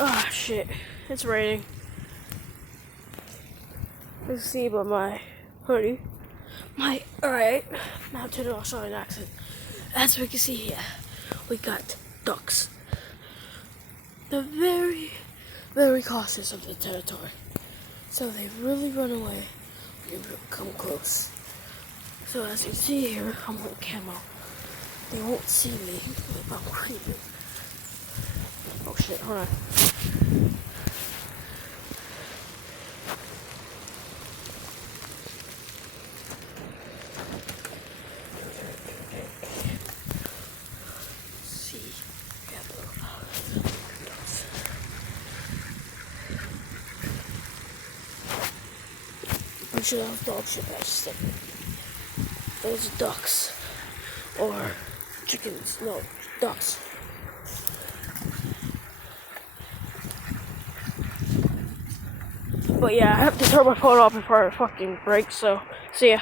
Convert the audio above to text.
Oh shit, it's raining. You can see by my hoodie. Alright, now to the Australian accent. As we can see here, we got ducks. They're very, very cautious of the territory. So they really run away when you come close. So as you see here, I'm on camo. They won't see me if I'm creeping. Oh shit, hold on. See, yeah, I should have dog shit by stick. Those are ducks. Or chickens. No, ducks. But yeah, I have to turn my phone off before it fucking breaks, so see ya.